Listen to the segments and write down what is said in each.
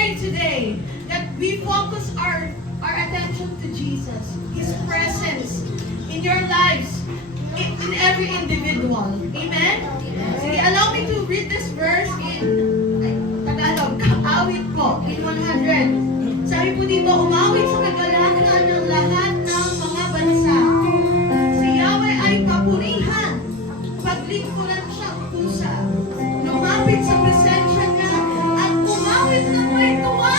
pray today that we focus our attention to Jesus, His presence in your lives, in every individual. Amen? Sige, allow me to read this verse in Tagalog, awit po, in 100. Sabi po dito, umawit sa kagalakan ng lahat ng mga bansa. Si Yahweh ay papurihan, paglingkuran siya pusa. Lumapit sa presensya niya at umawit ng may tuwa.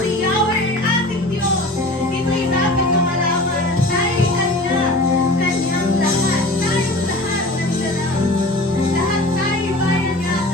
Si Yahweh ay ating Diyos. Ito'y dapat na malaman at tayo kanyang lahat. Tayong lahat nandiyan lang. Lahat tayo bayan niya at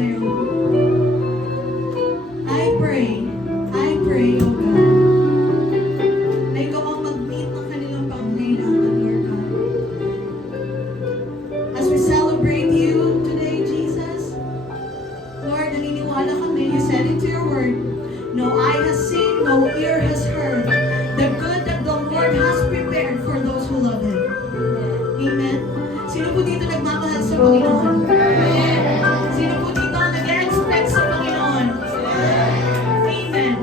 ngayon. I pray, O God, na ikaw ang mag-meet ng kanilang pangangailangan, Lord God. As we celebrate you today, Jesus, Lord, naniniwala kami, you said it to your word, no eye has seen, no ear has heard, the good that the Lord has prepared for those who love Him. Amen. Sino po dito nagmamahal sa Panginoon? Sino po dito ang nag-expect sa Panginoon? Amen.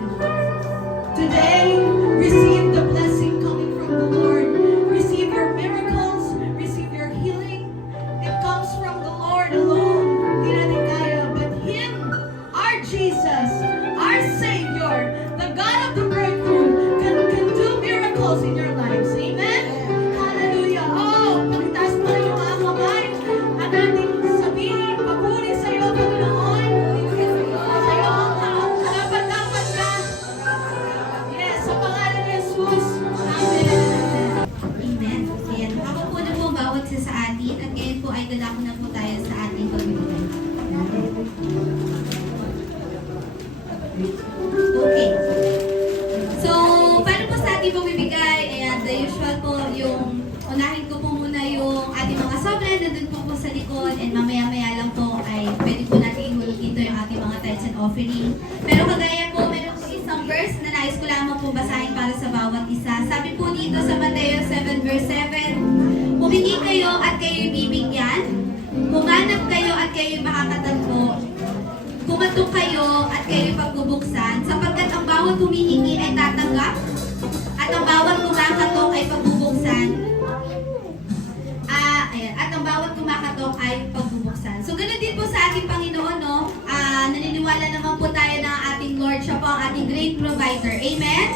Today, receive the blessing coming from the Lord. Receive your miracles. Receive your healing. It comes from the Lord alone. Di natin kaya, but Him, our Jesus, our Savior, the God of the breakthrough, can do miracles in your lives. Amen? Hallelujah. Oh, pakitaas mo na yung mga kamay at ating sabihin, papuri sa iyo, Panginoon. Sa iyo ang dapat ka. Yes, sa pangalan ni Jesus. Amen. Amen. Ayan. Ako po na po ang bawat isa sa atin at ngayon po ay dadako na po tayo sa ating pagmimigay. Okay. So, paano po sa ating pamimigay? Ayan, the usual po yung unahin ko po muna yung ating mga sobre, nandun po sa likod, and mamaya-maya lang po ay pwede po natin ihulog dito yung ating mga tithes and offering. Pero kagaya po, meron po isang verse na nais ko lamang po basahin para sa bawat isa. Sabi po dito sa Mateo 7 verse 7, humingi kayo at kayo'y bibigyan, humanap kayo at kayo'y makakatagpo, kumatok kayo at kayo'y pagbubuksan, sapagkat ang bawat humihingi ay tatanggap, at ang bawat kumakatok ay pagbubuksan. Ayan, at ang bawat kumakatok ay pagbubuksan. So, ganun din po sa ating Panginoon, no? Naniniwala naman po tayo na ang ating Lord, siya po ang ating great provider. Amen?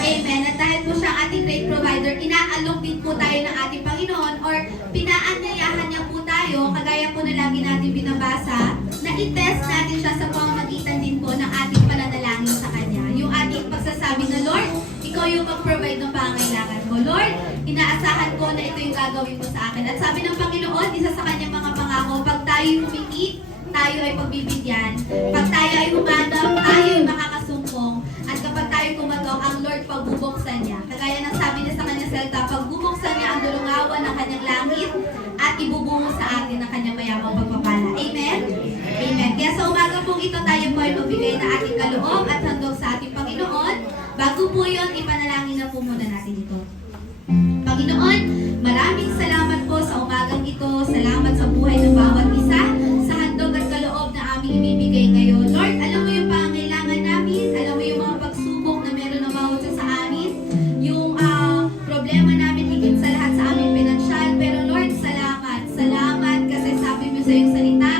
Amen. At dahil po siya ang ating great provider, inaalok din po tayo ng ating Panginoon or pinaanyayahan niya po tayo, kagaya po na lagi natin binabasa, na i-test natin siya sa pamamagitan din po ng ating pananalangin sa Kanya. Yung ating pagsasabi na, Lord, ikaw yung mag-provide ng pangangailangan ko. Lord, inaasahan ko na ito yung gagawin mo sa akin. At sabi ng Panginoon, isa sa Kanyang mga pangako, pag tayo humingi, tayo ay pagbibigyan. Pag tayo ay humanap, tayo ay makakasumpong. At kapag tayo kumatok, ang Lord pagbubuksan niya. Kagaya ng sabi niya sa kanyang salita, pagbubuksan niya ang dulungawan ng kanyang langit at ibubungo sa atin ang kanyang mayamang pagpapala. Amen? Amen. Kaya sa umaga pong ito, tayo po ay magbigay na ating kaloob at handog sa ating Panginoon. Bago po yun, ipanalangin na po muna natin ito. Panginoon, maraming salamat po sa umagang ito. Salamat sa buhay ng bawat isa, sa handog at kaloob na aming ibibigay ngayon. Lord, alam mo yung pangangailangan namin, alam mo yung mga pagsubok na meron ng bawat isa sa amin, yung problema namin higit sa lahat sa aming pinansyal. Pero Lord, salamat. Salamat kasi sabi mo sa iyong salita,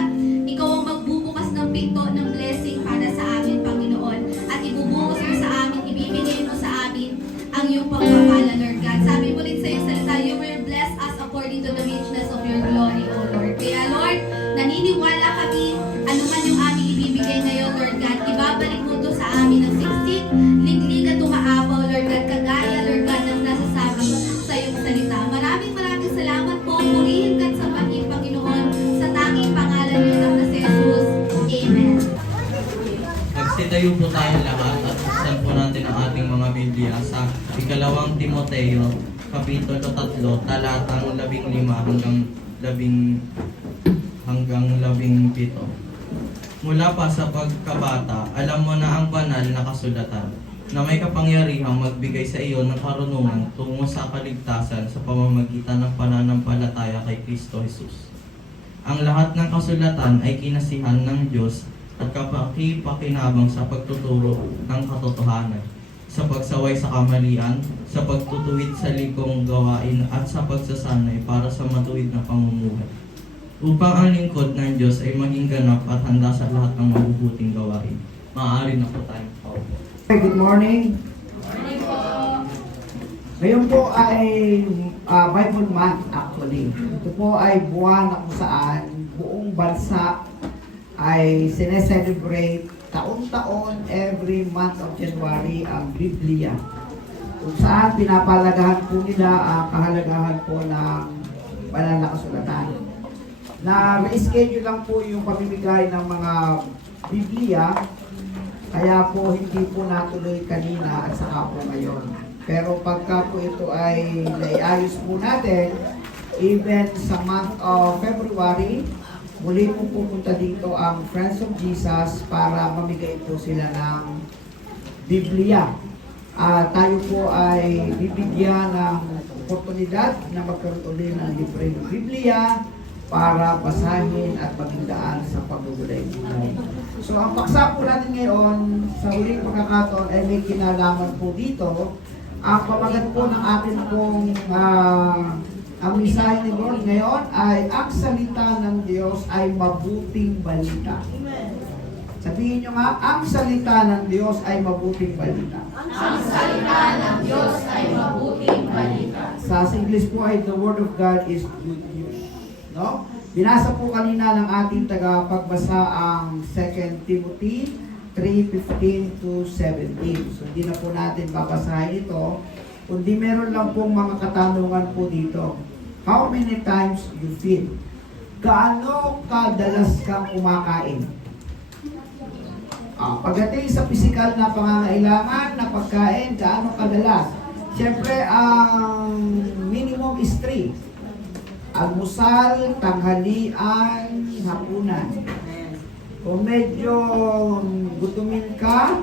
ikaw ang magbubukas ng pinto ng blessing para sa amin, Panginoon. At ibubukas mo sa amin, ibibigay mo sa amin ang iyong pagpapala, Lord God. Sabi mo rin sa iyong salita, you will bless us according to the richness of your glory, O Lord. Kaya Lord, naniniwala kami, ano man yung aming ibibigay ngayon, Lord God, ibabalik mo to sa amin ng siksik, liglig at umaapaw, Lord God, kagaya, Lord God, ng nasasabi sa iyong salita. Maraming salamat po, purihin ka at sambahin, Panginoon, sa tanging pangalan niyo na si Jesus. Amen. Magsitayo po tayo lahat at buksan po natin ang ating mga Biblia sa ikalawang Timoteo, Kapitulo 3, talatang 15 hanggang 17. Mula pa sa pagkabata, alam mo na ang banal na kasulatan na may kapangyarihang magbigay sa iyo ng karunungan tungo sa kaligtasan sa pamamagitan ng pananampalataya kay Kristo Jesus. Ang lahat ng kasulatan ay kinasihan ng Diyos at kapakipakinabang sa pagtuturo ng katotohanan, sa pagsaway sa kamalian, sa pagtutuwid sa likong gawain at sa pagsasanay para sa matuwid na pamumuhay, upang ang lingkod ng Diyos ay maging ganap at handa sa lahat ng mabubuting gawain. Maaari na po tayong paupo. Good morning. Ngayon po ay Bible month actually. Ito po ay buwan na kung saan buong bansa ay sineselebrate taon-taon every month of January ang Biblia. Kung saan pinapalagahan po nila ang kahalagahan po ng banal na kasulatan. na reschedule lang po yung pamimigay ng mga Biblia, kaya po hindi po natuloy kanina at saka po ngayon. Pero pagka po ito ay naiayos po natin, even sa month of February, muli po pupunta dito ang Friends of Jesus para mamigay po sila ng Biblia. Tayo po ay bibigyan ng oportunidad na magkaroon ulit ng libre ng Biblia para basahin at maging daan sa pagbubulay. So ang paksa po natin ngayon sa huling pagkakataon ay may kinalaman po dito. Ang pamagat po ng atin pong ang mensahe ni Lord ngayon ay ang salita ng Diyos ay mabuting balita. Sabihin nyo nga, ang salita ng Diyos ay mabuting balita. Ang salita ng Diyos ay mabuting balita. Sa English po ay the Word of God is good news. No? Binasa po kanina ng ating tagapagbasa ang 2 Timothy 3:15 to 17. So hindi na po natin babasahin ito, kundi meron lang pong mga katanungan po dito. How many times you feed? Gaano kadalas kang kumakain? Pagdating sa physical na pangangailangan na pagkain, gaano kadalas? Siyempre, ang minimum is 3. Almusal, tanghalian, hapunan. Kung medyo gutumin ka,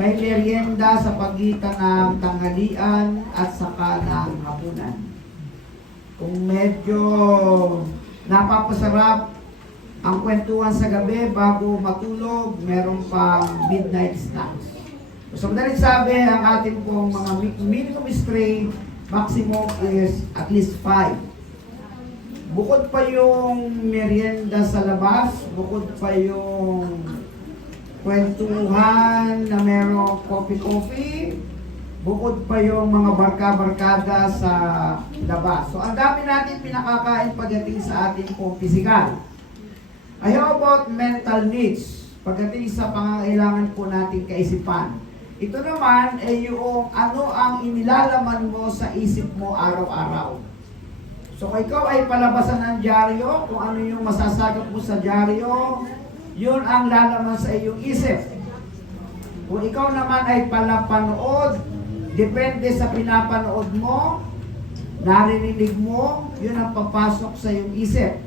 may merienda sa pagitan ng tanghalian at saka ng hapunan. Kung medyo napapasarap ang kwentuhan sa gabi bago matulog, meron pang midnight snacks. So, madaling sabi, ang ating pong mga minimum is 3, maximum is at least 5. Bukod pa yung merienda sa labas, bukod pa yung kwentuhan na merong coffee-coffee, bukod pa yung mga barka-barkada sa labas. So, ang dami natin pinakakain pagdating sa ating pong physical. How about mental needs? Pagdating sa pangangailangan po natin kaisipan. Ito naman ay yung ano ang inilalaman mo sa isip mo araw-araw. So kung ikaw ay palabasan ng dyaryo, kung ano yung masasagap mo sa dyaryo, yun ang lalaman sa iyong isip. Kung ikaw naman ay palapanood, depende sa pinapanood mo, narinig mo, yun ang papasok sa iyong isip.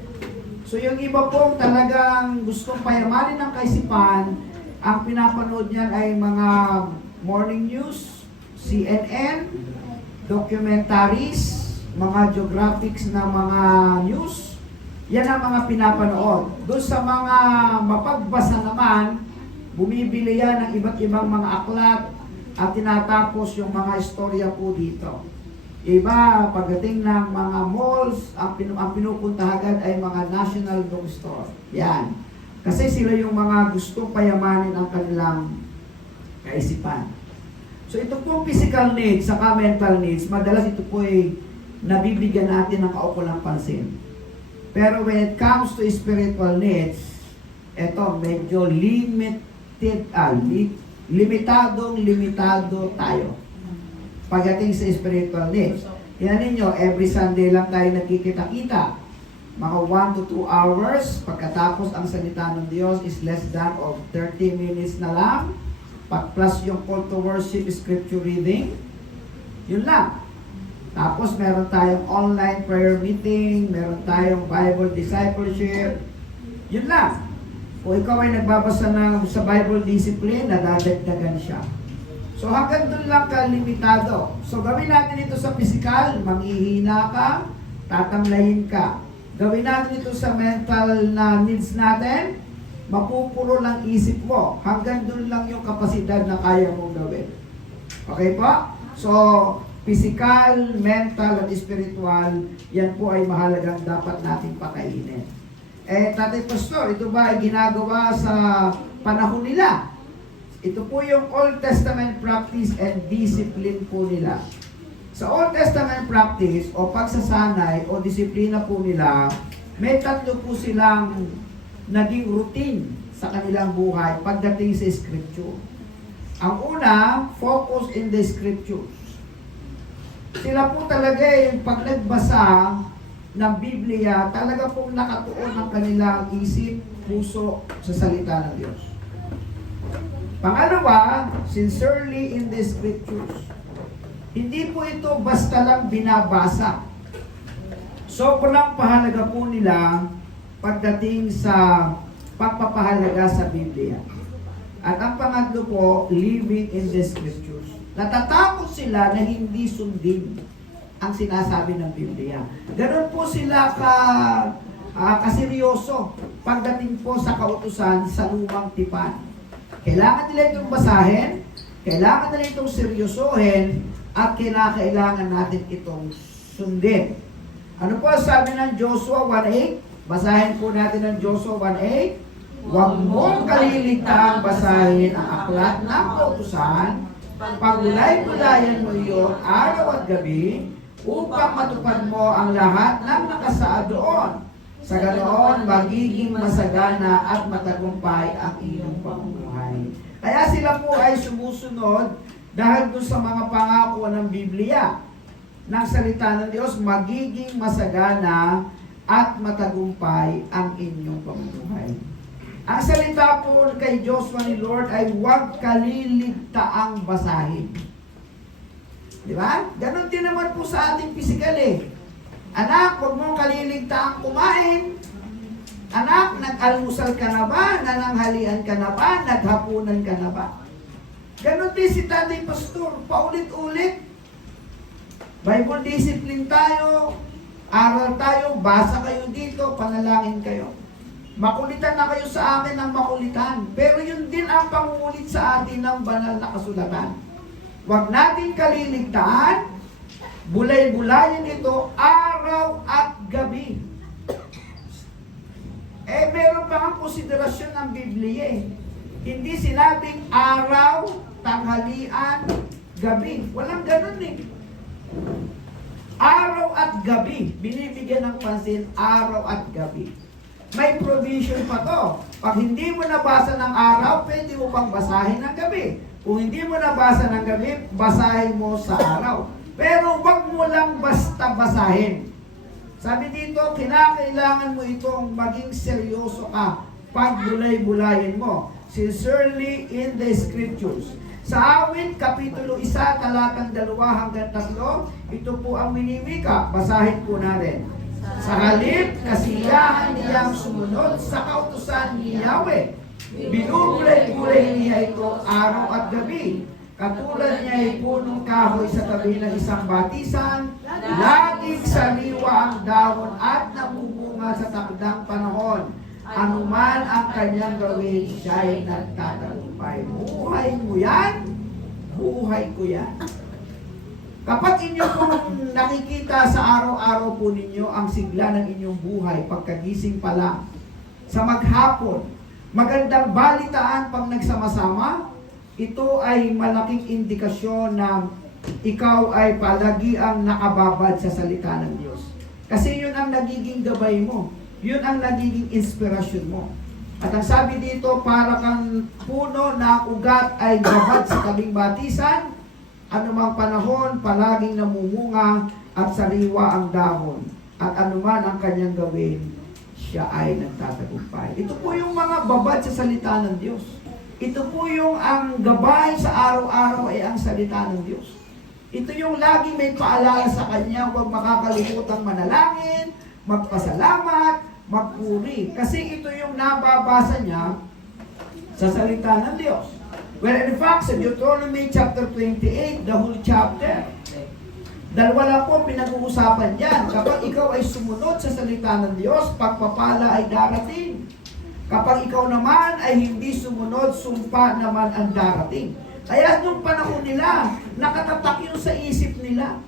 So yung iba pong talagang gustong payamanin ng kaisipan, ang pinapanood niyan ay mga morning news, CNN, documentaries, mga geographics na mga news. Yan ang mga pinapanood. Doon sa mga mapagbasa naman, bumibili yan ng iba't ibang mga aklat at tinatapos yung mga istorya po dito. Iba, pagdating ng mga malls, ang pinupunta agad ay mga national bookstore. Yan. Kasi sila yung mga gustong payamanin ang kanilang kaisipan. So ito pong physical needs, saka mental needs, madalas ito po ay nabibigyan natin ng kaukulang pansin. Pero when it comes to spiritual needs, eto medyo limitado tayo pagdating sa spiritual needs. Yan ninyo, every Sunday lang tayo nagkikita-kita. Mga 1 to 2 hours, pagkatapos ang salita ng Diyos is less than of 30 minutes na lang, plus yung call to worship, scripture reading, yun lang. Tapos meron tayong online prayer meeting, meron tayong Bible discipleship, yun lang. Kung ikaw ay nagbabasa sa Bible discipline, nadadagdagan siya. So hanggang doon lang ka limitado. So gawin natin ito sa physical, manghihina ka, tatamlayin ka. Gawin natin ito sa mental na needs natin, mapupuno lang isip mo. Hanggang doon lang yung kapasidad na kaya mong gawin. Okay po? So, physical, mental, at spiritual, yan po ay mahalagang dapat nating pakainin. Tatay Pastor, ito ba ay ginagawa sa panahon nila? Ito po yung Old Testament practice and discipline po nila. Sa Old Testament practice o pagsasanay o disiplina po nila, may tatlo po silang naging routine sa kanilang buhay pagdating sa Scripture. Ang una, focus in the Scriptures. Sila po talaga yung pag nagbasa, ng Biblia, talaga pong nakatuon ang kanilang isip, puso sa salita ng Diyos. Pangalawa, sincerely in the scriptures. Hindi po ito basta lang binabasa. Sobrang pahalaga po nila pagdating sa pagpapahalaga sa Biblia. At ang pangatlo po, living in the scriptures. Natatakot sila na hindi sundin ang sinasabi ng Biblia. Ganon po sila kaseryoso pagdating po sa kautusan sa lumang tipan. Kailangan nila itong basahin, kailangan nila itong seryosohin, at kailangan natin itong sundin. Ano po sabi ng Joshua 1:8? Basahin po natin ng Joshua 1:8. Huwag mong kaliligtaang basahin ang aklat ng kautusan, pagulay-gulayan mo iyon araw at gabi, upang matupad mo ang lahat ng nakasaad doon. Sa ganoon, magiging masagana at matagumpay ang iyong pamumuhay. Kaya sila po ay sumusunod dahil doon sa mga pangako ng Biblia, ng salita ng Diyos, magiging masagana at matagumpay ang inyong pamumuhay. Ang salita po kay Joshua ni Lord ay huwag kaliligtaang basahin. Di ba? Ganon din naman po sa ating pisikal eh. Anak, huwag mong kaliligtaang kumain. Anak, nag-almusal ka na ba? Nananghalian ka na ba? Naghapunan ka na ba? Ganon din si Tatay Pastor, paulit-ulit. Bible discipline tayo, aral tayo, basa kayo dito, panalangin kayo. Makulitan na kayo sa akin ng makulitan. Pero yun din ang pangulit sa atin ng banal na kasulatan. Huwag natin kaliligtaan, bulay-bulayan ito araw at gabi. Meron pa ang konsiderasyon ng Biblia eh. Hindi sinabing araw, tanghalian, gabi. Walang ganun eh. Araw at gabi. Binibigyan ng pansin, araw at gabi. May provision pa to. Pag hindi mo nabasa ng araw, pwede mo pang basahin ng gabi. Kung hindi mo nabasa ng gabi, basahin mo sa araw. Pero wag mo lang basta basahin. Sabi dito, kinakailangan mo itong maging seryoso ka pag bulay-bulayin mo. Sincerely in the scriptures. Sa Awit, Kapitulo 1, talatang 2 hanggang 3, ito po ang minimika. Basahin po natin. Sa halip, kasiyahan niyang sumunod sa kautusan ni Yahweh. Binubulay-bulay niya ito araw at gabi. Katulad niya ay punong kahoy sa tabi ng isang batisan, laging sariwa ang dahon at namumunga sa takdang panahon. Anuman ang kanyang gawin, siya ay nagtatagumpay. Buhay mo yan, buhay ko yan. Kapag inyo pong nakikita sa araw-araw po ninyo ang sigla ng inyong buhay, pagkagising pa lang, sa maghapon, magandang balitaan pag nagsama-sama, ito ay malaking indikasyon na ikaw ay palagi ang nakababad sa salita ng Diyos. Kasi yun ang nagiging gabay mo. Yun ang nagiging inspirasyon mo. At ang sabi dito, para kang puno na ugat ay gabad sa tabing batisan, anumang panahon, palaging namumunga at sariwa ang dahon. At anuman ang kanyang gawin, siya ay nagtatagumpay. Ito po yung mga babad sa salita ng Diyos. Ito po yung ang gabay sa araw-araw ay ang salita ng Diyos. Ito yung lagi may paalala sa kanya, huwag makakalimutang manalangin, magpasalamat, magpuri. Kasi ito yung nababasa niya sa salita ng Diyos. Well, in fact, sa Deuteronomy chapter 28, the whole chapter, dalawa lang po pinag-uusapan yan. Kapag ikaw ay sumunod sa salita ng Diyos, pagpapala ay darating. Kapag ikaw naman ay hindi sumunod, sumpa naman ang darating. Kaya nung panahon nila, nakatatak yun sa isip nila.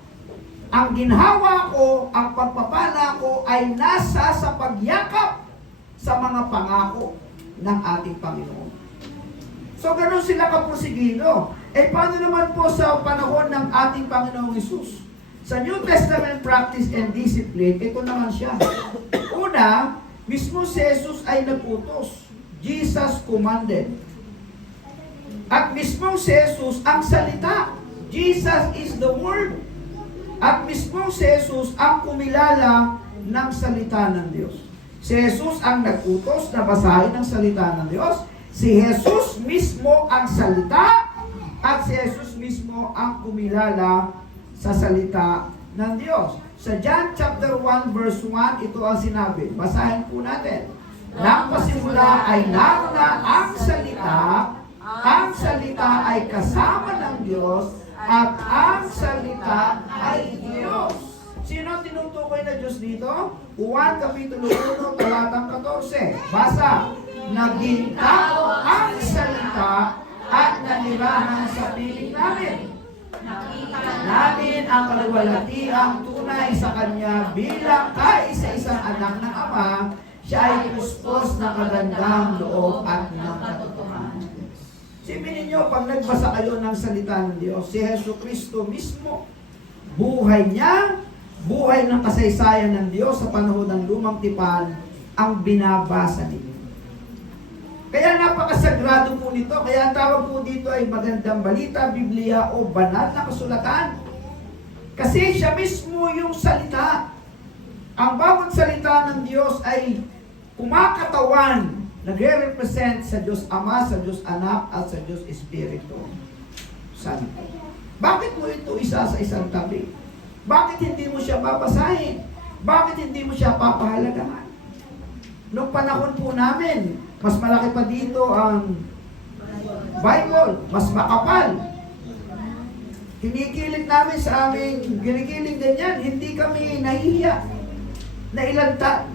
Ang ginhawa ko, ang pagpapala ko ay nasa sa pagyakap sa mga pangako ng ating Panginoon. So, ganoon sila kapusigino. Paano naman po sa panahon ng ating Panginoong Hesus? Sa New Testament practice and discipline, ito naman siya. Una, mismo si Jesus ay nagutos. Jesus commanded. At mismo si Jesus ang salita. Jesus is the Word. At mismo si Jesus ang kumilala ng salita ng Diyos. Si Jesus ang nag-utos na basahin ang salita ng Diyos. Si Jesus mismo ang salita at si Jesus mismo ang kumilala sa salita ng Diyos. Sa John chapter 1 verse 1, ito ang sinabi. Basahin po natin. Nang pasimula ay narona ang salita ay kasama ng Diyos, at ang salita ay Diyos. Sino tinutukoy na Diyos dito? Juan Kapitulo 1, talatang 14. Basa, naging tao ang salita at nanirahan sa piling namin. Namin ang kaluwalhatiang tunay sa Kanya bilang kaisa-isang anak ng Ama. Siya ay puspos ng kagandang loob at ng katotohanan. Sipin ninyo, pag nagbasa kayo ng salita ng Diyos, si Jesucristo mismo, buhay niya, buhay ng kasaysayan ng Diyos sa panahon ng lumang tipan, ang binabasa ninyo. Kaya napakasagrado po nito. Kaya ang tawag po dito ay magandang balita, Biblia o banal na kasulatan. Kasi siya mismo yung salita. Ang bawat salita ng Diyos ay kumakatawan, nagre-represent sa Diyos Ama, sa Diyos Anak, at sa Diyos Espiritu Santo. Bakit mo ito isa sa isang tabi? Bakit hindi mo siya babasahin? Bakit hindi mo siya papahalagahan? Noong panahon po namin, mas malaki pa dito ang Bible, mas makapal. Kinikilig namin sa aming ginigiling ganyan, hindi kami nahihiya na ilanta.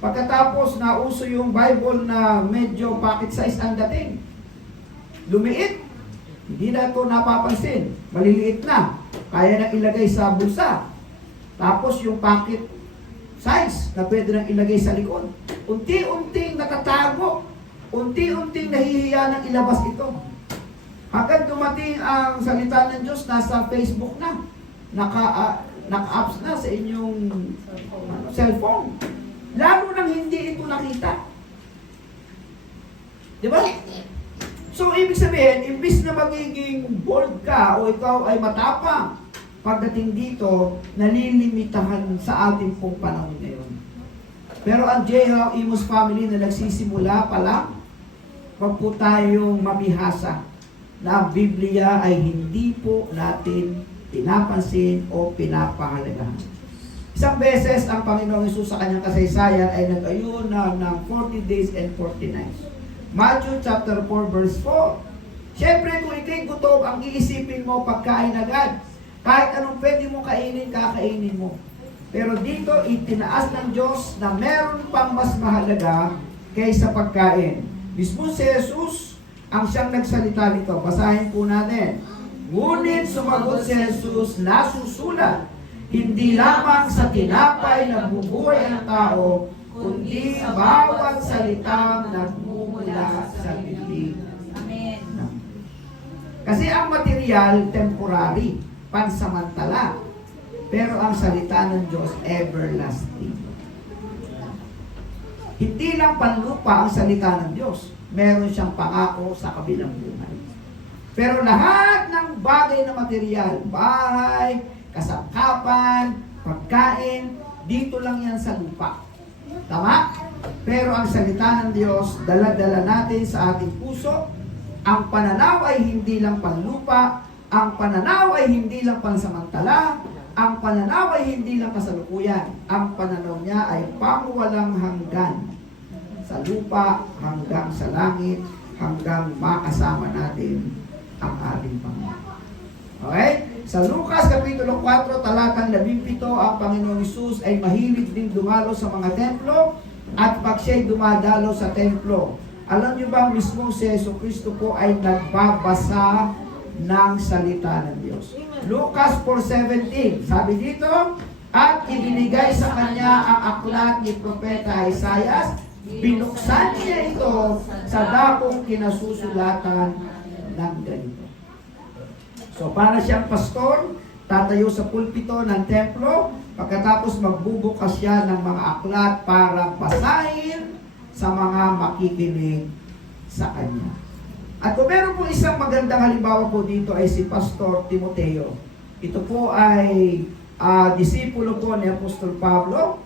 Pagkatapos nauso yung Bible na medyo pocket size ang dating. Lumiit, hindi na ito napapansin. Maliliit na, kaya na ilagay sa bulsa. Tapos yung pocket size na pwede nang ilagay sa likod. Unti-unting nakatago, unti-unting nahihiya ng ilabas ito. Hanggang dumating ang salita ng Diyos, nasa Facebook na, naka-apps na sa inyong cellphone. Lalo nang hindi ito nakita. Di ba? So, ibig sabihin, imbis na magiging bold ka o ikaw ay matapang, pagdating dito, nalilimitahan sa ating pong panahon ngayon. Pero ang J.H. Amos family na nagsisimula pa lang, wag po tayong mabihasa na ang Biblia ay hindi po natin pinapansin o pinapahalagahan. Isang beses, ang Panginoong Hesus sa kanyang kasaysayan ay nag-ayun ng 40 days and 40 nights. Matthew chapter 4 verse 4. Siyempre, kung ikay gutom, ang iisipin mo pagkain agad. Kahit anong pwede mo kainin, kakainin mo. Pero dito, itinaas ng Diyos na meron pang mas mahalaga kaysa pagkain. Mismo si Jesus ang siyang nagsalita nito. Basahin po natin. Ngunit sumagot si Jesus, nasusulat, hindi lamang sa tinapay nabubuhay ang tao, kundi bawat salitang nagmumula sa bibig. Amen. Kasi ang material, temporary, pansamantala. Pero ang salita ng Diyos, everlasting. Hindi lang panlupa ang salita ng Diyos. Meron siyang pangako sa kabilang buhay. Pero lahat ng bagay na material, bahay, kasangkapan, pagkain, dito lang yan sa lupa. Tama? Pero ang salita ng Diyos, dala-dala natin sa ating puso. Ang pananaw ay hindi lang panlupa, ang pananaw ay hindi lang pansamantala, ang pananaw ay hindi lang kasalukuyan. Ang pananaw niya ay pangwalang hanggan. Sa lupa, hanggang sa langit, hanggang makasama natin ang ating Panginoon. Okay? Sa Lucas Kapitulo 4, talatang 17, ang Panginoong Hesus ay mahilig din dumalo sa mga templo at pag siya'y dumadalo sa templo. Alam niyo ba mismo si Jesucristo po ay nagbabasa ng salita ng Diyos. Lucas 4:17, sabi dito, at ibinigay sa kanya ang aklat ni Propeta Isaias, binuksan niya ito sa dakong kinasusulatan ng ganito. So, para siyang pastor, tatayo sa pulpito ng templo, pagkatapos magbubukas siya ng mga aklat para basahin sa mga makikinig sa kanya. At kung meron po isang magandang halimbawa po dito ay si Pastor Timoteo. Ito po ay disipulo po ni Apostol Pablo.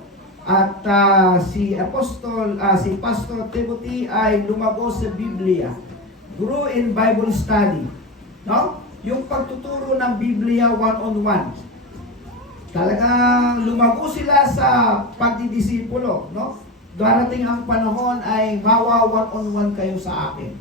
At si Pastor Timothy ay lumago sa Biblia. Grew in Bible study. No? Yung pagtuturo ng Biblia one-on-one. Talagang lumago sila sa pagdidisipulo. No? Darating ang panahon ay mawa one-on-one kayo sa akin.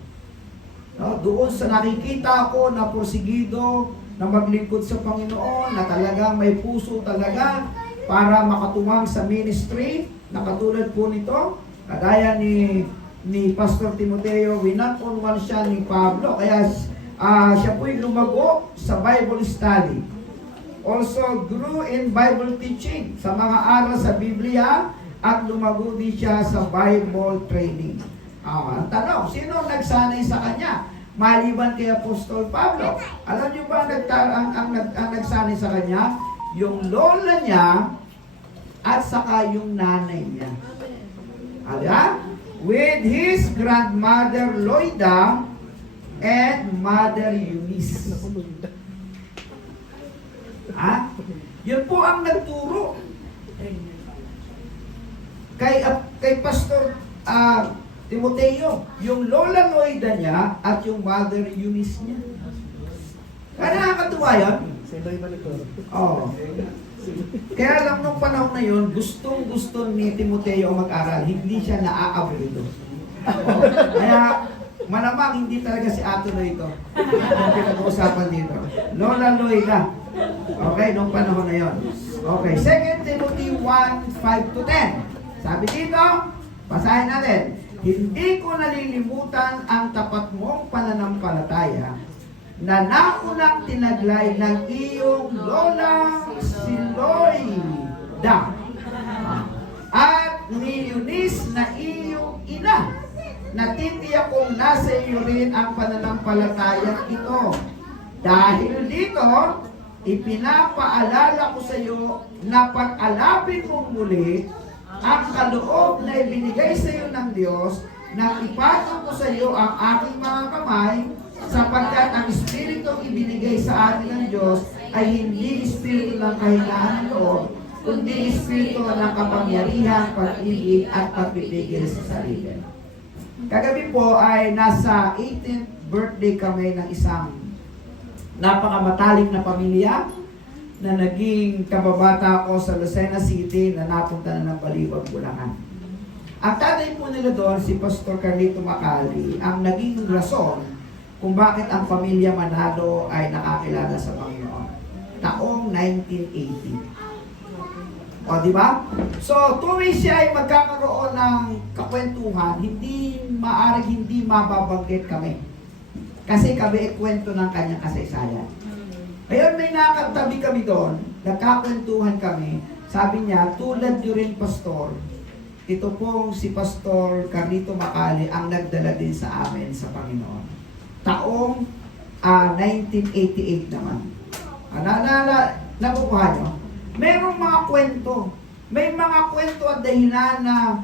No? Doon sa nakikita ko na porsigido na maglingkod sa Panginoon, na talagang may puso talaga para makatuwang sa ministry, na katulad po nito, kagaya ni Pastor Timoteo, one-on-one siya ni Pablo, kaya siya po'y lumago sa Bible study. Also grew in Bible teaching, sa mga aral sa Biblia, at lumago din siya sa Bible training. Ang tanong, sino nagsanay sa kanya? Maliban kay Apostol Pablo. Alam niyo ba ang nagsanay sa kanya? Yung lola niya at saka yung nanay niya. Ala? With his grandmother Loida and Mother Eunice. Yun po ang nagturo. Kay Pastor Timoteo, yung Lola Loida niya at yung Mother Eunice niya. Kaya nakakatuwa yun? Oo. Kaya lang nung panahon na yun, gustong-gusto ni Timoteo mag-aral. Hindi siya naaabulo. Kaya malamang hindi talaga si Ato Loida ang pinag-uusapan dito. Lola Loida. Okay, nung panahon na yun. Okay, 2 Timothy 1:5-10. Sabi dito, basahin natin. Hindi ko nalilimutan ang tapat mong pananampalataya na naunang tinaglay ng iyong lola si Loida at ni Eunice na iyong ina. Natitiyak kong nasa iyo rin ang pananampalataya ito. Dahil dito, ipinapaalala ko sa iyo na pag-alapin mong muli ang kaloob na ibinigay sa iyo ng Diyos, na ipatong ko sa iyo ang aking mga kamay, sapagkat ang Espiritong ibinigay sa atin ng Diyos ay hindi Espiritu ng kahinaan ng loob, kundi Espiritu ng kapangyarihan, pag-ibig at pagpipigil sa sarili. Kagabi po ay nasa 18th birthday kami ng isang napakamataling na pamilya na naging kababata ko sa Lucena City na napunta na ng Baliwag, Bulacan. Ang tatay po nila doon, si Pastor Carlito Macali, ang naging rason kung bakit ang pamilya Manalo ay nakakilala sa Panginoon. Taong 1980. O, di ba? So, tuwing siya ay magkakaroon ng kakwentuhan, hindi mababanggit kami. Kasi kami kwento ng kanyang kasaysayan. Ngayon may nakatabi kami doon, nagkakwentuhan kami, sabi niya, tulad niyo rin, Pastor, ito pong si Pastor Carlito Macali ang nagdala din sa amin sa Panginoon. Taong 1988 naman. Nakukuha nyo? Merong mga kwento. May mga kwento at dahilan na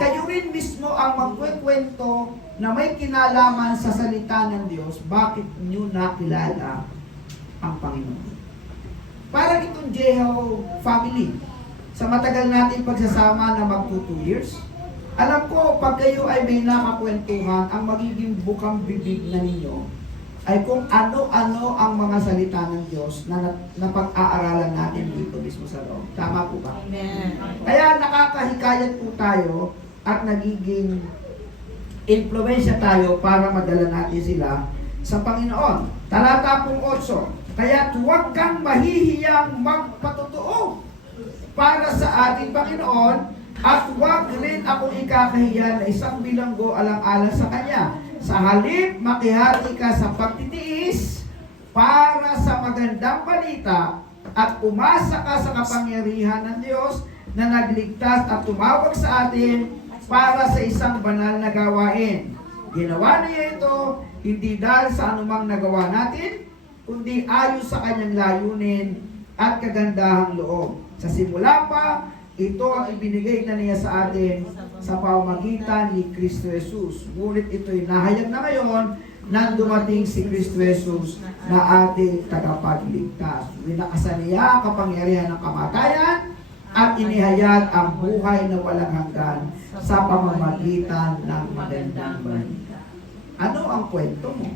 kayo rin mismo ang magkwekwento na may kinalaman sa salita ng Diyos, bakit nyo nakilala ang Panginoon. Parang itong Jeho family, sa matagal natin pagsasama na magto 2 years, alam ko, pag kayo ay may nakakwentuhan, ang magiging bukang bibig na ninyo ay kung ano-ano ang mga salita ng Diyos na napag-aaralan natin dito mismo sa loob. Tama po ba? Amen. Kaya nakakahikayat po tayo at nagiging influensya tayo para madala natin sila sa Panginoon. Talata pong 8. Kaya huwag kang mahihiyang magpatotoo para sa ating Panginoon, at huwag rin akong ikakahiya na isang bilanggo alang-alang sa Kanya. Sa halip, makihati ka sa pagtitiis para sa magandang balita at umasa ka sa kapangyarihan ng Diyos na nagligtas at tumawag sa atin para sa isang banal na gawain. Ginawa niya ito hindi dahil sa anumang nagawa natin, kundi ayon sa kanyang layunin at kagandahang loob. Sa simula pa, ito ang ibinigay na niya sa atin sa pamamagitan ni Kristo Jesus. Ngunit ito'y nahayag na ngayon nang dumating si Kristo Jesus na ating tagapagligtas. Winakasan niya kapangyarihan ng kamatayan at inihayag ang buhay na walang hanggan sa pamamagitan ng magandang balita. Ano ang kwento mo?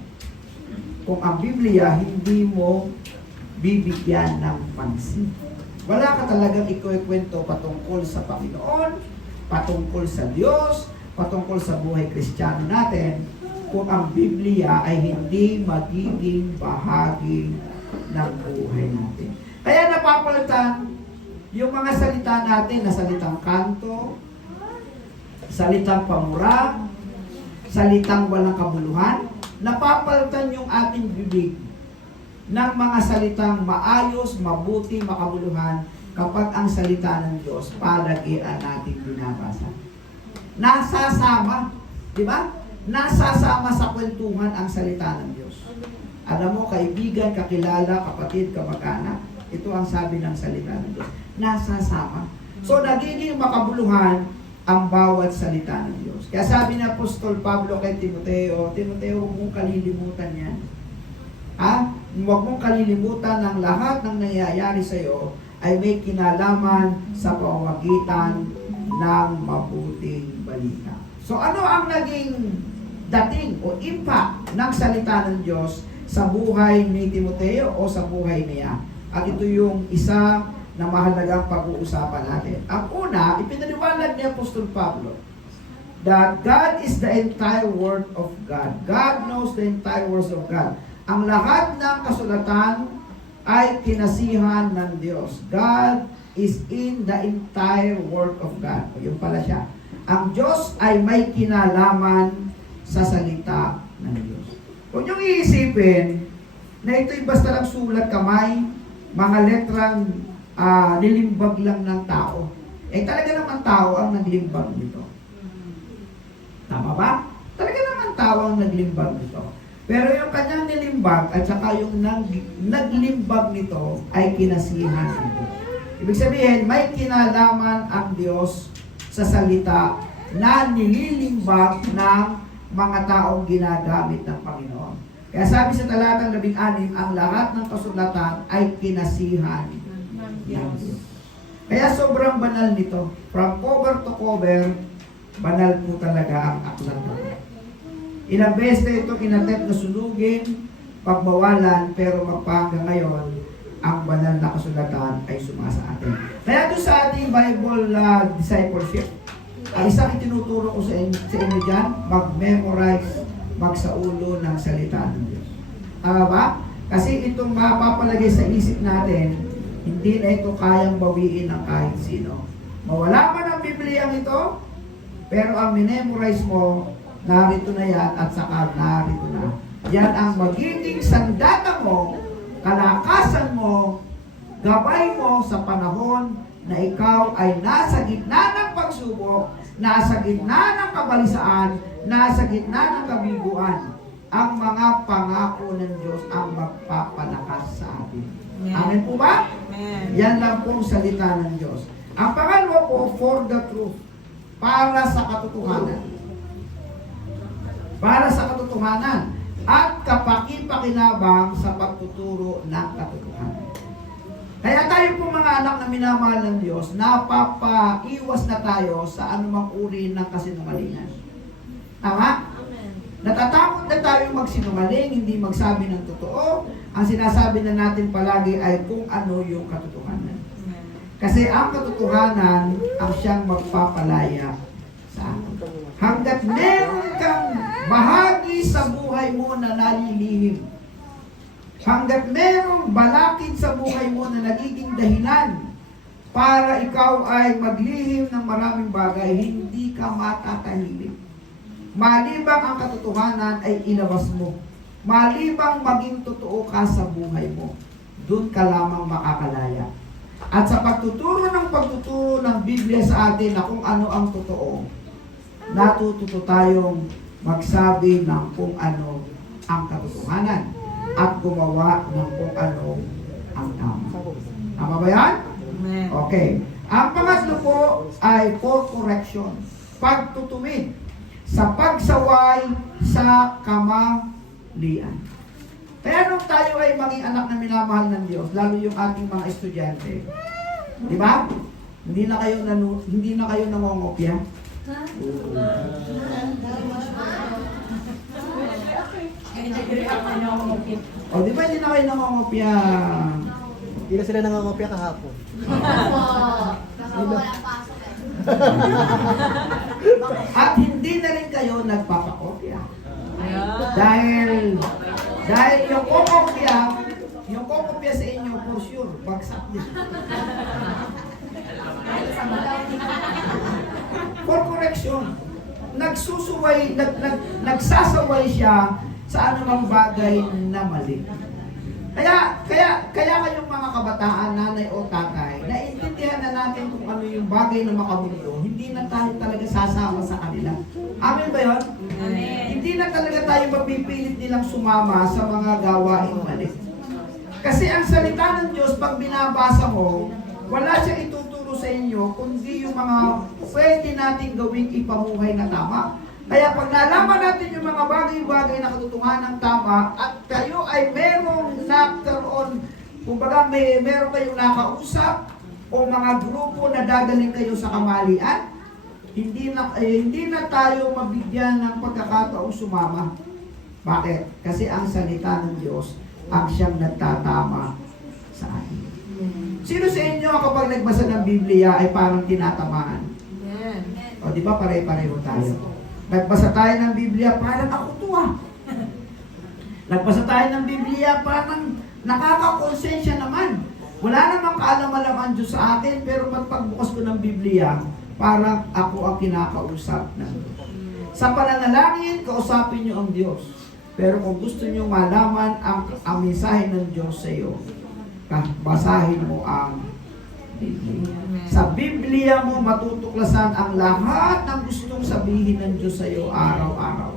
Kung ang Biblia hindi mo bibigyan ng pansin. Wala ka talagang ikukwento patungkol sa Panginoon, patungkol sa Diyos, patungkol sa buhay Kristiyano natin, kung ang Biblia ay hindi magiging bahagi ng buhay natin. Kaya napapalitan yung mga salita natin na salitang kanto, salitang pamura, salitang walang kabuluhan, napapalitan yung ating bibig ng mga salitang maayos, mabuti, makabuluhan kapag ang salita ng Diyos palagian natin binabasa. Nasasama, di ba? Nasasama sa kwentuhan ang salita ng Diyos. Alam mo, kaibigan, kakilala, kapatid, kamag-anak, ito ang sabi ng salita ng Diyos. Nasasama. So, nagiging makabuluhan ang bawat salita ng Diyos. Kaya sabi ni Apostol Pablo kay Timoteo, Timoteo, huwag mong kalilimutan yan. Ha? Huwag mong kalilimutan ng lahat ng nangyayari sa iyo ay may kinalaman sa pamamagitan ng mabuting balita. So, ano ang naging dating o impact ng salita ng Diyos sa buhay ni Timoteo o sa buhay niya? At ito yung isa na mahalagang pag-uusapan natin. Ang una, ipinaliwanag ni Apostol Pablo that God is the entire Word of God. God knows the entire words of God. Ang lahat ng kasulatan ay kinasihan ng Diyos. God is in the entire Word of God. O yun pala siya. Ang Diyos ay may kinalaman sa salita ng Diyos. Kung niyong iisipin na ito'y basta lang sulat kamay, mga letrang nilimbag lang ng tao. Eh talaga naman tao ang naglimbag nito. Tama ba? Talaga naman tao ang naglimbag nito. Pero yung kanyang nilimbag at saka yung naglimbag nito ay kinasihan ng Diyos. Ibig sabihin, may kinalaman ang Diyos sa salita na nililimbag ng mga taong ginagamit ng Panginoon. Kaya sabi sa talatang 16, ang lahat ng kasulatan ay kinasihan ng Diyos. Kaya sobrang banal nito. From cover to cover, banal po talaga ang aklat na ito. Ilang beses na ito kinatep na sunugin, pagbawalan, pero magpahanggang ngayon, ang banal na kasulatan ay sumasa atin. Kaya doon sa ating Bible discipleship, ang isang itinuturo ko sa inyo dyan, mag-memorize, magsaulo ng salita ng Diyos. Tama ba? Kasi itong mapapalagay sa isip natin, hindi na ito kayang bawiin ng kahit sino. Mawala man ang Bibliang ito, pero ang minemorize mo, narito na yan at saka narito na. Yan ang magiging sandata mo, kalakasan mo, gabay mo sa panahon na ikaw ay nasa gitna ng pagsubok, nasa gitna ng kabalisaan, nasa gitna ng kabiguan. Ang mga pangako ng Diyos ang magpapalakas sa atin. Amen po ba? Amen. Yan lang pong salita ng Diyos. Ang pangalawa po, for the truth. Para sa katotohanan. Para sa katotohanan. At kapaki-pakinabang sa pagtuturo ng katotohanan. Kaya tayo po mga anak na minamahal ng Diyos, napapaiwas na tayo sa anumang uri ng kasinungalingan. Tama? Natatakot na tayo magsinungaling, hindi magsabi ng totoo. Ang sinasabi na natin palagi ay kung ano yung katotohanan. Kasi ang katotohanan ang siyang magpapalaya sa atin. Hanggat meron kang bahagi sa buhay mo na nalilihim, hanggat merong balakid sa buhay mo na nagiging dahilan para ikaw ay maglihim ng maraming bagay, hindi ka matatahimik. Malibang ang katotohanan ay ilabas mo. Malibang maging totoo ka sa buhay mo, doon ka lamang makakalaya. At sa pagtuturo ng Biblia sa atin na kung ano ang totoo, natututo tayong magsabi ng kung ano ang katotohanan at gumawa ng kung ano ang tama. Tama ba yan? Amen. Okay. Ang pangatlo po ay for correction. Pagtutuwid sa pagsaway sa kamalian. Kaya nung tayo ay maging anak na minamahal ng Diyos, lalo yung ating mga estudyante, di ba? Hindi na kayo nangongopya? O, di ba hindi na kayo nangongopya? Hindi na sila nangangopya kahapon. At hindi na rin kayo nagpapakopya. Dahil yung kokopya sa inyo, for sure, bagsak din. For correction, nagsasaway siya sa anumang bagay na mali. Kaya kayong mga kabataan, nanay o tatay, naiintindihan na natin kung ano yung bagay na makabulo, hindi na tayo talaga sasama sa kanila. Amen ba yun? Amen. Hindi na talaga tayo mapipilit nilang sumama sa mga gawaing mali. Kasi ang salita ng Diyos, pag binabasa mo, wala siyang ituturo sa inyo, kundi yung mga pwede nating gawing ipamuhay na tama. Kaya pag nalaman natin yung mga bagay-bagay na katotohanan ng tama at kayo ay merong nagkaroon, kumbaga meron kayong nakausap o mga grupo na dadaling kayo sa kamalian, hindi na tayo mabigyan ng pagkakataong sumama. Bakit? Kasi ang salita ng Diyos ang siyang nagtatama sa atin. Sino sa inyo kapag nagbasa ng Biblia ay parang tinatamaan? O di ba pare-pareho tayo? Nagbasa tayo ng Biblia, parang ako to ah. Nagbasa tayo ng Biblia, parang nakakakonsensya naman. Wala namang kaalam-alam ang Diyos sa akin, pero pagbukas ko ng Biblia, parang ako ang kinakausap ng Diyos. Sa pananalangin, kausapin niyo ang Diyos. Pero kung gusto niyo malaman ang mensahe ng Diyos sa iyo, basahin mo ang Biblia. Sa Biblia mo matutuklasan ang lahat ng gustong sabihin ng Diyos sa iyo araw-araw.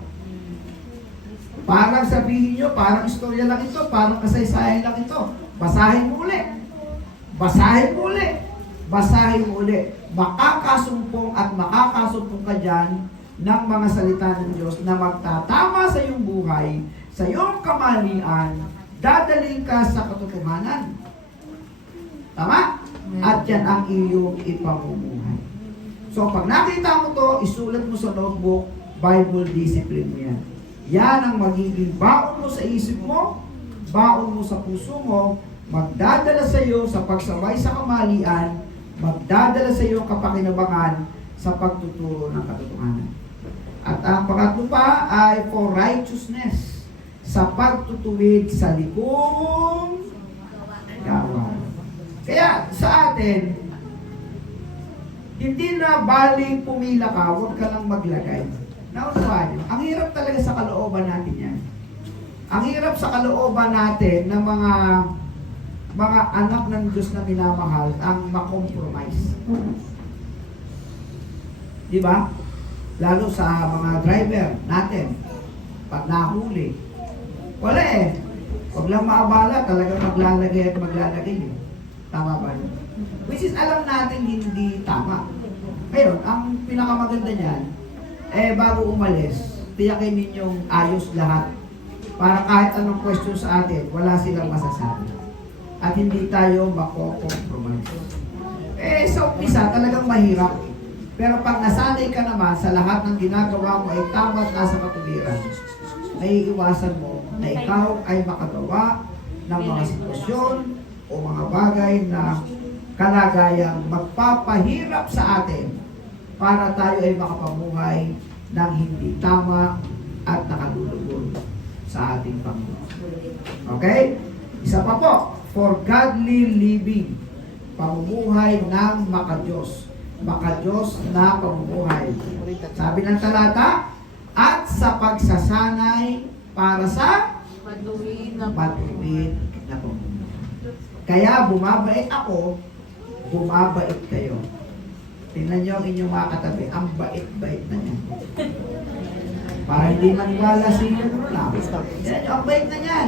Parang sabihin nyo, parang istorya lang ito, parang kasaysayan lang ito. Basahin mo ulit. Basahin mo ulit. Basahin mo ulit. Makakasumpong at makakasumpong ka dyan ng mga salita ng Diyos na magtatama sa iyong buhay, sa iyong kamalian, dadaling ka sa katotohanan. Tama? At yan ang iyong ipamumuhay. So pag nakita mo to, isulat mo sa notebook, Bible discipline mo yan. Yan ang magiging baon mo sa isip mo, baon mo sa puso mo, magdadala sa iyo sa pagsabay sa kamalian, magdadala sa iyo kapakinabangan sa pagtuturo ng katotohanan. At ang pangatlo pa ay for righteousness, sa pagtutuwid sa likong gawa. Kaya sa atin, hindi na baling pumila ka, huwag ka lang maglagay. Naunawaan nyo, ang hirap talaga sa kalooban natin yan. Ang hirap sa kalooban natin ng mga anak ng Diyos na minamahal ang makompromise. Di ba? Lalo sa mga driver natin, pag nahuli, wala eh. Huwag lang maabala, talagang maglalagay at maglalagay. Tama ba yun? Which is alam natin hindi tama. Ngayon, ang pinakamaganda niyan, bago umalis, tiyakin ninyong ayos lahat. Para kahit anong question sa atin, wala silang masasabi. At hindi tayo mako-compromise. Sa umpisa, talagang mahirap. Pero pag nasanay ka naman sa lahat ng ginagawa mo ay tama at nasa katuwiran, naiiwasan mo na ikaw ay makagawa ng mga sitwasyon o mga bagay na kalagayang magpapahirap sa atin para tayo ay makapamuhay ng hindi tama at nakalulugod sa ating Panginoon. Okay? Isa pa po, for godly living, pamumuhay ng makadiyos. Makadiyos na pamumuhay. Sabi ng talata, at sa pagsasanay para sa matuwid na pamumuhay. Kaya bumabait ako, bumabait kayo. Tingnan niyo ang inyong mga katabi, ang bait-bait na niya. Para hindi maniwala si Lula. Tingnan niyo, ang bait na niyan.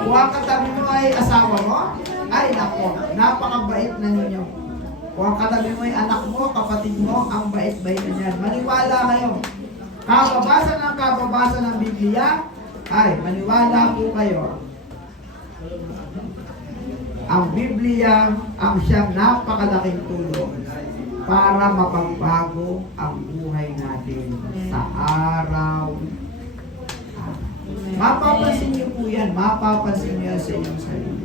Kung ang katabi mo ay asawa mo, ay nako, napakabait na ninyo. Kung ang katabi mo ay anak mo, kapatid mo, ang bait-bait na niyan. Maniwala kayo. Kababasa ng Biblia, ay maniwala po kayo. ang Biblia ang siyang napakalaking tulong para mapagbago ang buhay natin sa araw. Mapapansin niyo po yan, mapapansin niyo sa inyong sarili.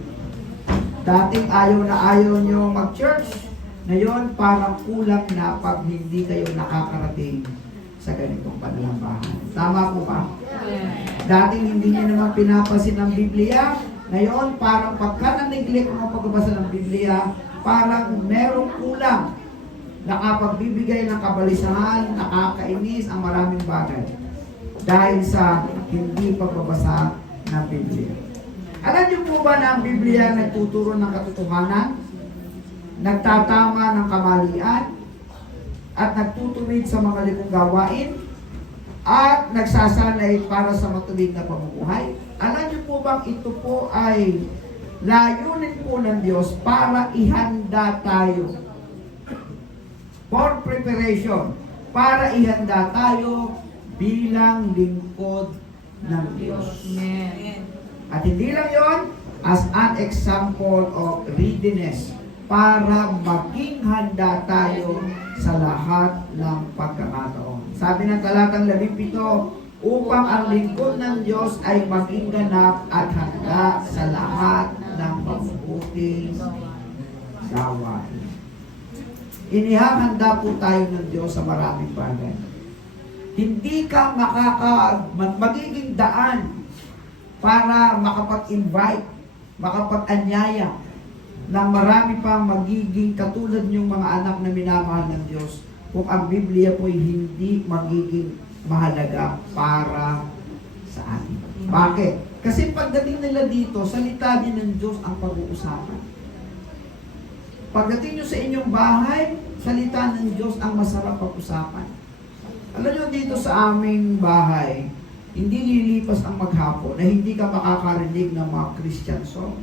Dating ayaw na ayaw niyo mag-church, ngayon parang kulang na pag hindi kayo nakakarating sa ganitong panalambahan. Tama po ba? Dating hindi niyo naman pinapansin ang Biblia, ngayon parang pagka na-neglect mo pagbabasa ng Biblia, parang merong kulang. Nakapagbibigay ng kabalisahan, nakakainis ang maraming bagay dahil sa hindi pagbabasa ng Biblia. Alam niyo po ba na ang Biblia nagtuturo ng katotohanan, nagtatama ng kamalian, at nagtutuwid sa mga likong gawain, at nagsasanay para sa matuwid na pamumuhay? Alam niyo po bang ito po ay layunin po ng Diyos para ihanda tayo for preparation, para ihanda tayo bilang lingkod ng Diyos. At hindi lang yon, as an example of readiness, para maging handa tayo sa lahat ng pagkakataon. Sabi ng talatang 17, upang ang lingkod ng Diyos ay maging ganap at handa sa lahat ng mabubuting gawain. Inihahanda po tayo ng Diyos sa maraming bagay. Hindi ka magiging daan para makapag-invite, makapag-anyaya ng marami pang magiging katulad niyong mga anak na minamahal ng Diyos kung ang Biblia po hindi magiging mahalaga para sa atin. Bakit? Kasi pagdating nila dito, salita din ng Diyos ang pag-uusapan. Pagdating nyo sa inyong bahay, salita ng Diyos ang masarap pag-usapan. Alam nyo, dito sa aming bahay, hindi lilipas ang maghapon na hindi ka makakarinig ng mga Christian song.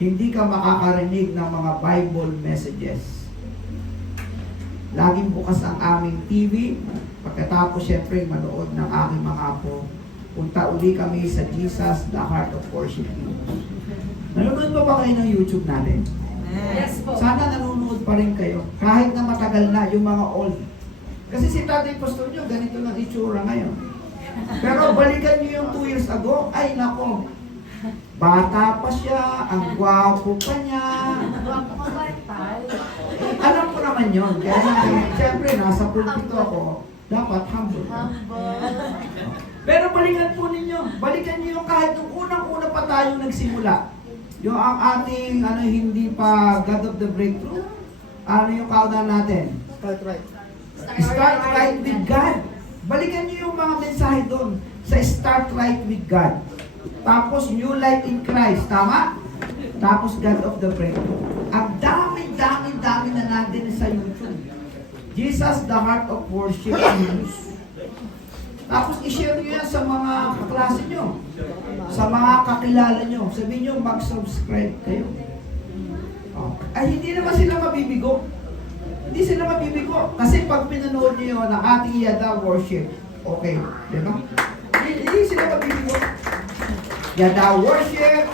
Hindi ka makakarinig ng mga Bible messages. Laging bukas ang aming TV. Pagkatapos, syempre, manood ng aking mga apo. Punta uli kami sa Jesus, the Heart of Worship. Nanonood pa ba kayo ng YouTube natin? Yes po. Sana nanonood pa rin kayo. Kahit na matagal na yung mga old. Kasi si Tatay Pastor nyo, ganito lang itsura ngayon. Pero balikan nyo yung 2 years ago, ay nako, bata pa siya, ang gwapo pa niya. Alam ko naman yun. Kaya siyempre, nasa pulpito ako, dapat humble. Pero balikan po ninyo. Balikan niyo yung kahit nung unang-una pa tayo nagsimula. Yung ang ating, hindi pa God of the Breakthrough. Ano yung kaunan natin? Start right. Start right with God. Balikan niyo yung mga mensahe doon sa Start Right with God. Tapos New Life in Christ, tama? Tapos God of the Breakthrough. Ang dami na natin sa YouTube. Jesus, the Heart of Worship News. Tapos i-share niyo yan sa mga kaklase niyo, sa mga kakilala niyo. Sabihin niyo, mag-subscribe kayo. Oh. Ay, hindi naman sila mabibigo. Hindi sila mabibigo. Kasi pag pinanood niyo yun, ang ating Yada Worship, okay, di ba? Hindi sila mabibigo. Yada Worship,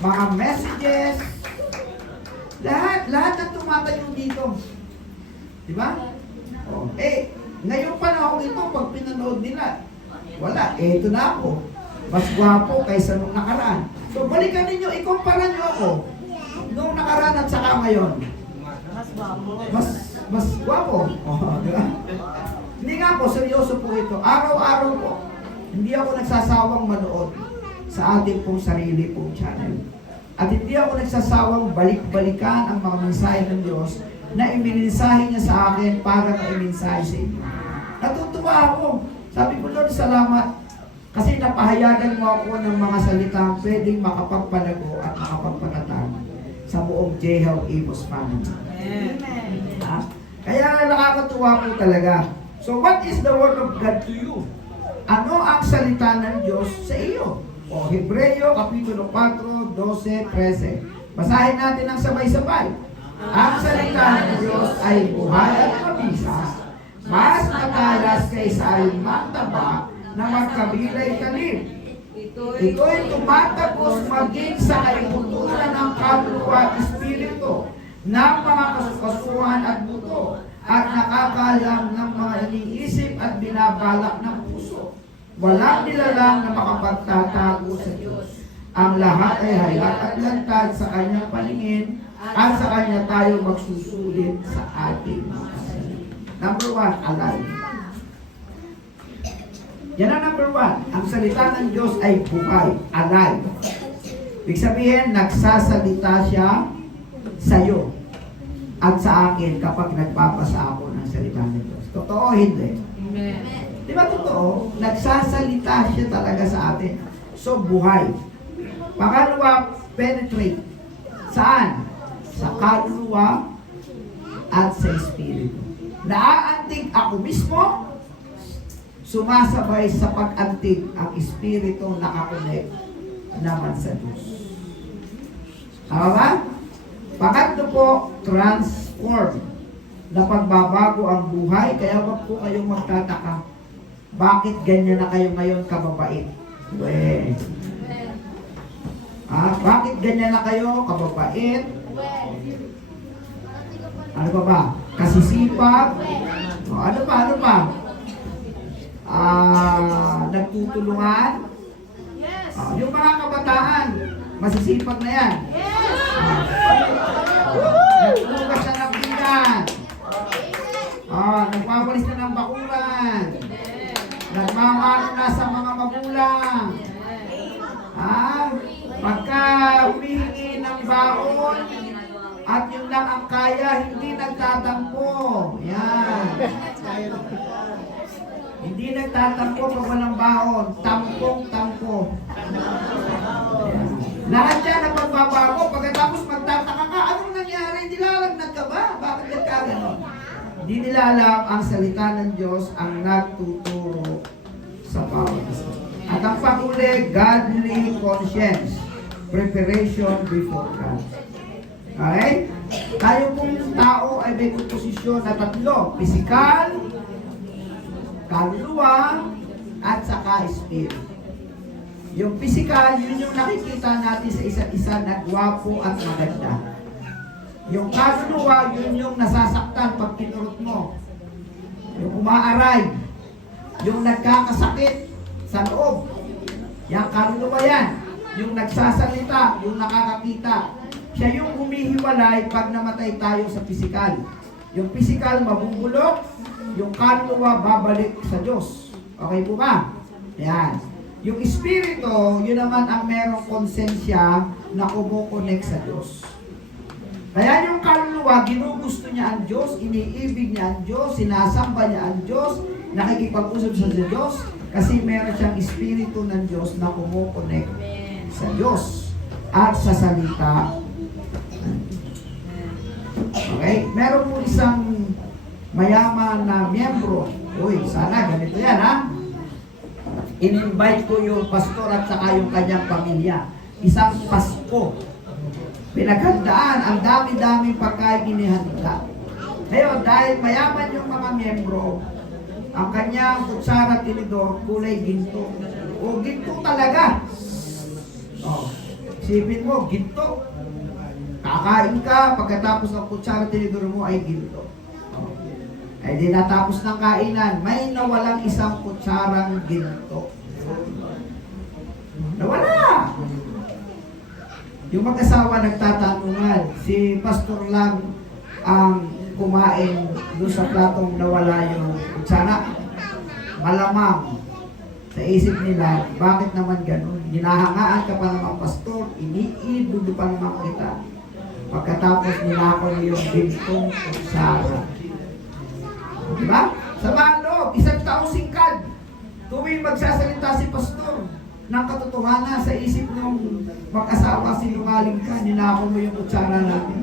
mga messages, lahat ang tumatayo dito. Di ba? Oh. Ngayong panahon ito, pag pinanood nila, wala, eto na ako. Mas gwapo kaysa nung nakaraan. So, balikan ninyo, ikumpara nyo ako nung nakaraan at saka ngayon. Mas gwapo. Oh, di ba? Hindi nga po, seryoso po ito. Araw-araw po, hindi ako nagsasawang manood sa ating pong sarili pong channel. At hindi ako nagsasawang balik-balikan ang mga mensahe ng Diyos na imininsahe niya sa akin para ma-iminsahe sa inyo. Natutuwa ako. Sabi ko, Lord, salamat. Kasi napahayagan mo ako ng mga salitang pwedeng makapagpalago at makapagpanatag sa buong Jehaw Amos family. Ha? Kaya nakakatuwa po talaga. So what is the word of God to you? Ano ang salita ng Diyos sa iyo? O Hebreo, Kapitulo 4, 12, 13. Basahin natin ang sabay-sabay. Ang salita ng Diyos ay buhay at mabisa, mas matalas kaysa alinmang taba na magkabilay talim. Ito'y tumatagos maging sa kaibuturan ng kaluluwa at espiritu ng mga kasukasuhan at buto at nakakaalam ng mga iniisip at binabalak ng puso. Walang nilalang na makapagtatago sa Diyos. Ang lahat ay hayag at lantad sa kanyang paningin at sa kanya tayo magsusulit sa ating mga kasalanan. Number 1, alive. Yan ang number 1. Ang salita ng Diyos ay buhay, alive. Ibig sabihin, nagsasalita siya sa iyo at sa akin kapag nagpapasa ako ng salita ng Diyos. Totoo o hindi? Di ba totoo? Nagsasalita siya talaga sa atin. So, buhay. Pangalawa, penetrate. Saan? Sa kaluluwa at sa espiritu. Naaantig ako mismo, sumasabay sa pag-antig ang espiritu nakakonect naman sa Diyos. Tama ba? Pangatlo po, transform. Na pagbabago ang buhay, kaya wag po kayong magtataka. Bakit ganyan na kayo ngayon kababait? Bakit ganyan na kayo kababait? Ano pa ba? Kasisipag? Ano pa? Nagtutulungan? Yung mga kabataan, masisipag na yan. Nagtulungan siya ng bilan. Nagpapalis na ng bakuran. Nagmamano na sa mga magulang. Pagka humihingi ng baon, at yun lang ang kaya, hindi nagtatampo. Yan. Hindi nagtatampo pag walang baon. Tampong-tampo. Lahat yan ang pagbabago. Pagkatapos magtataka ka, anong nangyari? Nilalagnat ka ba? Bakit nagkaganon? Hindi nila alam ang salita ng Diyos ang nagtuturo sa bawat isa. At ang panghuli, godly conscience. Preparation before God. Okay? Tayo pong tao ay may komposisyon na 3. Pisikal, kaluluwa, at saka espiritu. Yung pisikal, yun yung nakikita natin sa isa't isa na gwapo at maganda. Yung kaluluwa, yun yung nasasaktan pag kinurot mo. Yung umaaray. Yung nagkakasakit sa loob. Yung kaluluwa yan. Yung nagsasalita, yung nakakakita. Siya yung humihiwalay pag namatay tayo sa pisikal. Yung pisikal mabubulok, yung kaluluwa babalik sa Diyos. Okay po ba? Yan. Yung espiritu, yun naman ang merong konsensya na kumukonek sa Diyos. Kaya yung kaluluwa, ginugusto niya ang Diyos, iniibig niya ang Diyos, sinasamba niya ang Diyos, nakikipag-usap sa Diyos, kasi meron siyang espiritu ng Diyos na kumukonek sa Diyos at sa salita. Okay? Meron po isang mayaman na miyembro. Uy, sana ganito yan, ha? In-invite ko yung pastor at saka yung kanyang pamilya. Isang Pasko. Pinaghandaan, ang dami-daming pagkain inihanda. Ngayon, dahil mayaman yung mga miyembro, ang kanyang kutsara tinidor, kulay ginto. O, ginto talaga. Sipin mo, ginto. Kakain ka, pagkatapos ng kutsara tinidor mo ay ginto. Ay di natapos ng kainan, may nawalang isang kutsarang ginto. Nawala! Yung mag-asawa nagtatanungan, si pastor lang ang kumain doon sa platong nawala yung kutsara. Malamang sa isip nila, bakit naman ganun? Hinahangaan ka pa naman pastor, iniidolo pa naman kita. Pagkatapos ninako niyo yung gintong kutsara. Diba? Sa loob, isang taong singkad. Tuwing magsasalita si pastor ng katotohanan sa isip ng mag-asawa, sinungaling ka, ninako mo yung kutsara natin.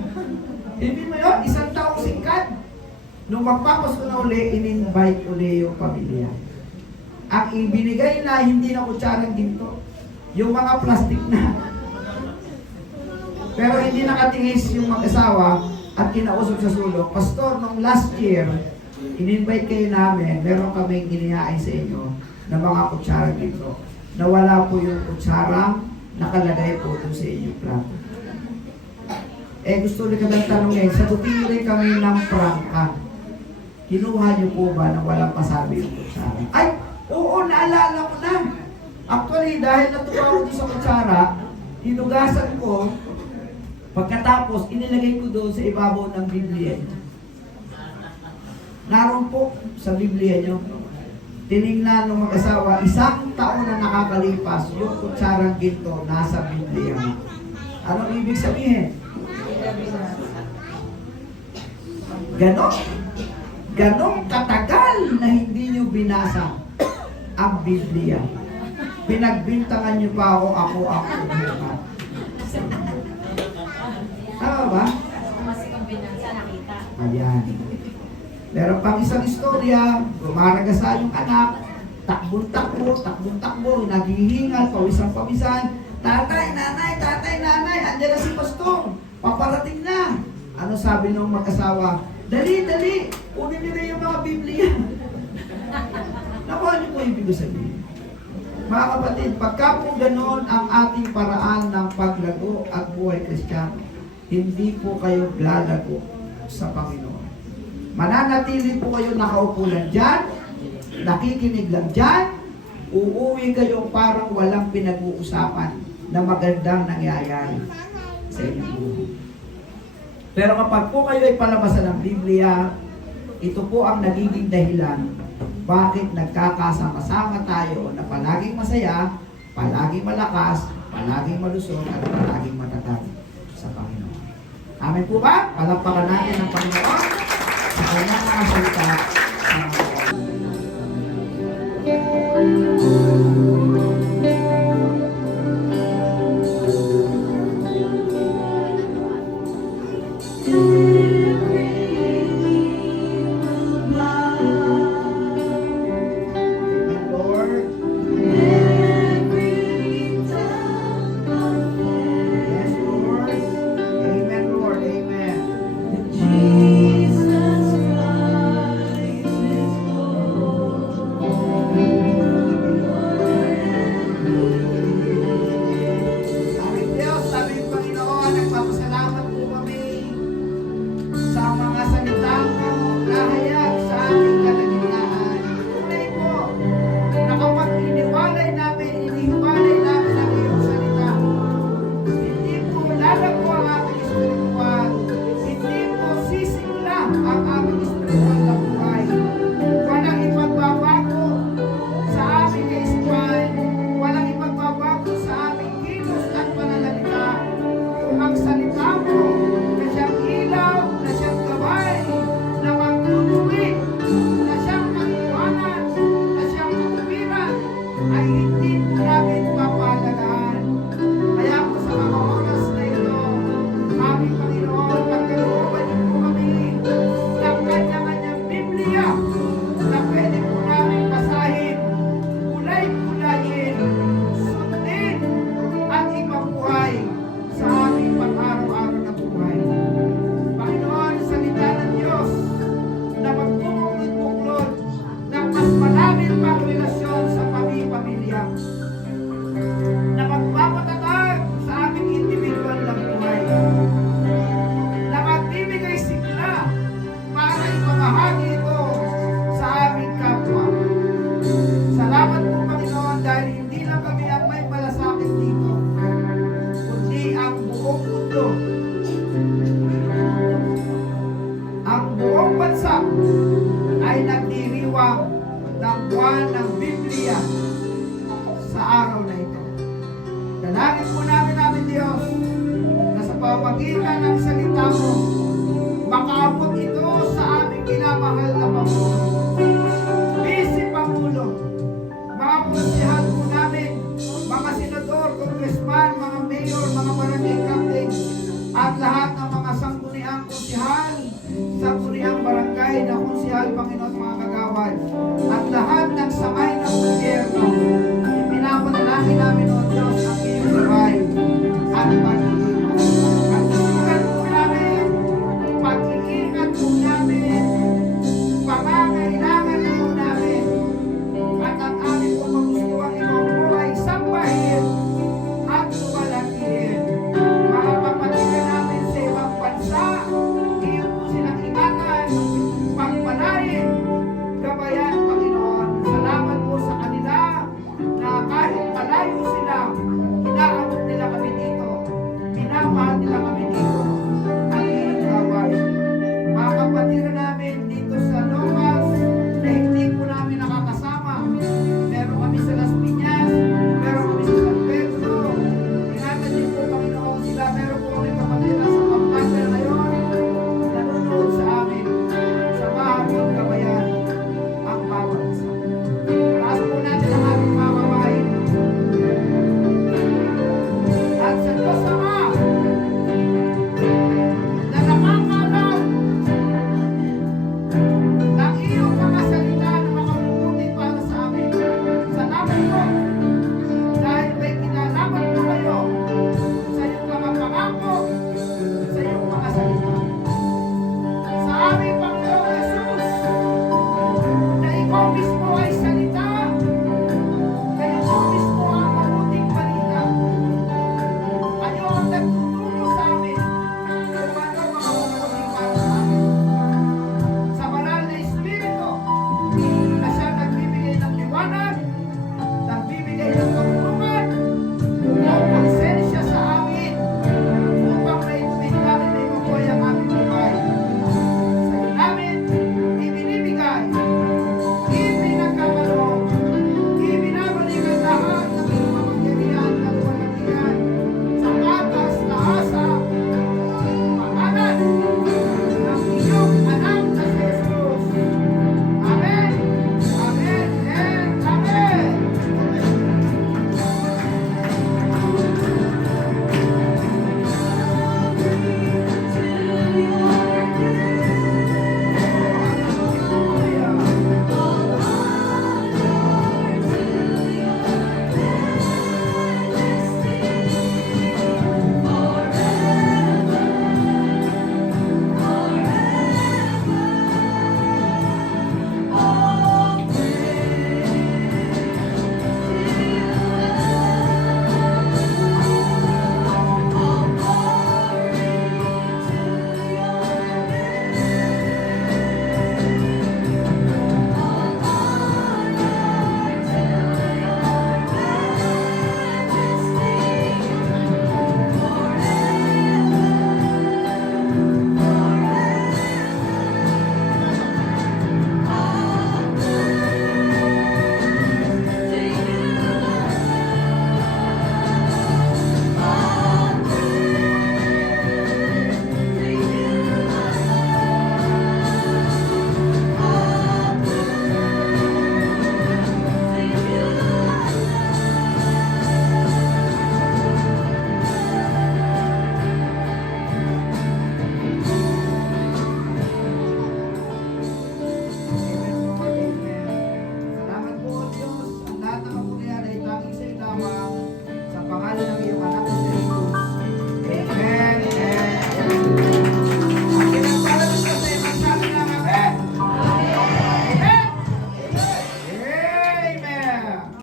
Hindi mo yun, isang taong singkad. Nung magpapasko na uli, in-invite uli yung pamilya. Ang ibinigay na hindi na kutsarang ginto, yung mga plastic na. Pero hindi nakatingis yung mag-asawa at kinausap sa sulok, pastor, nung last year, in-invite kayo namin, meron kaming inihain sa inyo na mga kutsara dito. nawala po yung kutsarang nakalagay po doon sa inyong plato. Gusto rin kami tanongin, sagutin rin kami ng prangka. Kinuha niyo po ba na walang pasabi yung kutsara? Ay! Oo, naalala ko na. Actually, dahil natuwa ako doon sa kutsara, hinugasan ko, pagkatapos, inilagay ko doon sa ibabaw ng Biblia. Naroon po sa Biblia niyo, tinignan ng mag-asawa, 1 taon na nakakalipas, yung kutsarang ginto nasa Biblia. Anong ibig sabihin? Ganon katagal na hindi nyo binasa ang Biblia. Pinagbintangan nyo pa ako. Tama ba? Ayan. Meron pang isang istorya, gumaragasal yung anak, takbong-takbo, naghihingal, pawisan-pawisan, tatay, nanay, andyan na si pastor, paparating na. Ano sabi ng mag-asawa? Dali, kunin niyo na yung mga Biblia. Nakuha niyo po yung ibig sabihin. Mga kapatid, pagka po ganon ang ating paraan ng paglago at buhay Kristiyano, hindi po kayo lalago sa Panginoon. Mananatili po kayo nakaupo lang dyan, nakikinig lang dyan, uuwi kayo parang walang pinag-uusapan na magandang nangyayari sa inyong buhay. Pero kapag po kayo ay palabasan ng Biblia, ito po ang nagiging dahilan bakit nagkakasama-sama tayo na palaging masaya, palaging malakas, palaging malusog, at palaging matatag sa Panginoon. Amen po ba? Palampakan natin ang Panginoon sa kanyang mga salita sa mga pamamagitan ng salita mo, makaabot ito sa aming kinamahal na Panginoon. Vice Pangulo, mga konsehan po namin, mga senador, congressman, mga mayor, mga barangay captain, at lahat ng mga sangguniang konsehal, sangguniang barangay na konsehal, Panginoon, mga